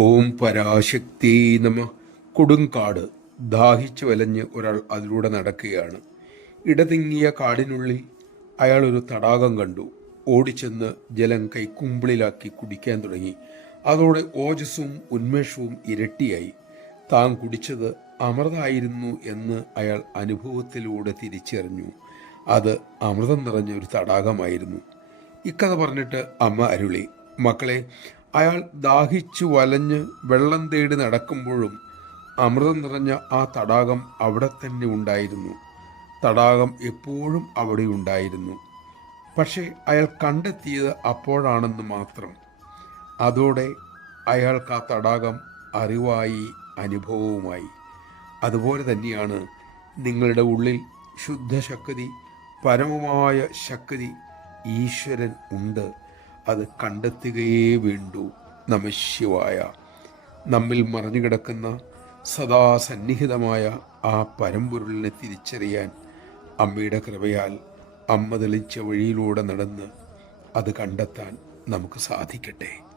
ഓം പരാശക്തി നമ. കൊടുങ്കാട്. ദാഹിച്ചു വലഞ്ഞ് ഒരാൾ അതിലൂടെ നടക്കുകയാണ്. ഇടതിങ്ങിയ കാടിനുള്ളിൽ അയാൾ ഒരു തടാകം കണ്ടു. ഓടിച്ചെന്ന് ജലം കൈക്കുമ്പിളിലാക്കി കുടിക്കാൻ തുടങ്ങി. അതോടെ ഓജസ്സും ഉന്മേഷവും ഇരട്ടിയായി. താൻ കുടിച്ചത് അമൃതായിരുന്നു എന്ന് അയാൾ അനുഭവത്തിലൂടെ തിരിച്ചറിഞ്ഞു. അത് അമൃതം നിറഞ്ഞ ഒരു തടാകമായിരുന്നു. ഇക്കഥ പറഞ്ഞിട്ട് അമ്മ അരുളി, മക്കളെ, അയാൾ ദാഹിച്ചു വലഞ്ഞ് വെള്ളം തേടി നടക്കുമ്പോഴും അമൃതം നിറഞ്ഞ ആ തടാകം അവിടെ തന്നെ ഉണ്ടായിരുന്നു. തടാകം എപ്പോഴും അവിടെ ഉണ്ടായിരുന്നു. പക്ഷേ അയാൾ കണ്ടെത്തിയത് അപ്പോഴാണെന്ന് മാത്രം. അതോടെ അയാൾക്ക് ആ തടാകം അറിവായി, അനുഭവവുമായി. അതുപോലെ തന്നെയാണ് നിങ്ങളുടെ ഉള്ളിൽ ശുദ്ധശക്തി, പരമമായ ശക്തി, ഈശ്വരൻ ഉണ്ട്. അത് കണ്ടെത്തുകയേ വേണ്ടൂ. നമഃശിവായ. നമ്മിൽ മറഞ്ഞു കിടക്കുന്ന സദാ സന്നിഹിതമായ ആ പരമ്പൊരുളിനെ തിരിച്ചറിയാൻ അമ്മയുടെ കൃപയാൽ അമ്മ തെളിച്ച വഴിയിലൂടെ നടന്ന് അത് കണ്ടെത്താൻ നമുക്ക് സാധിക്കട്ടെ.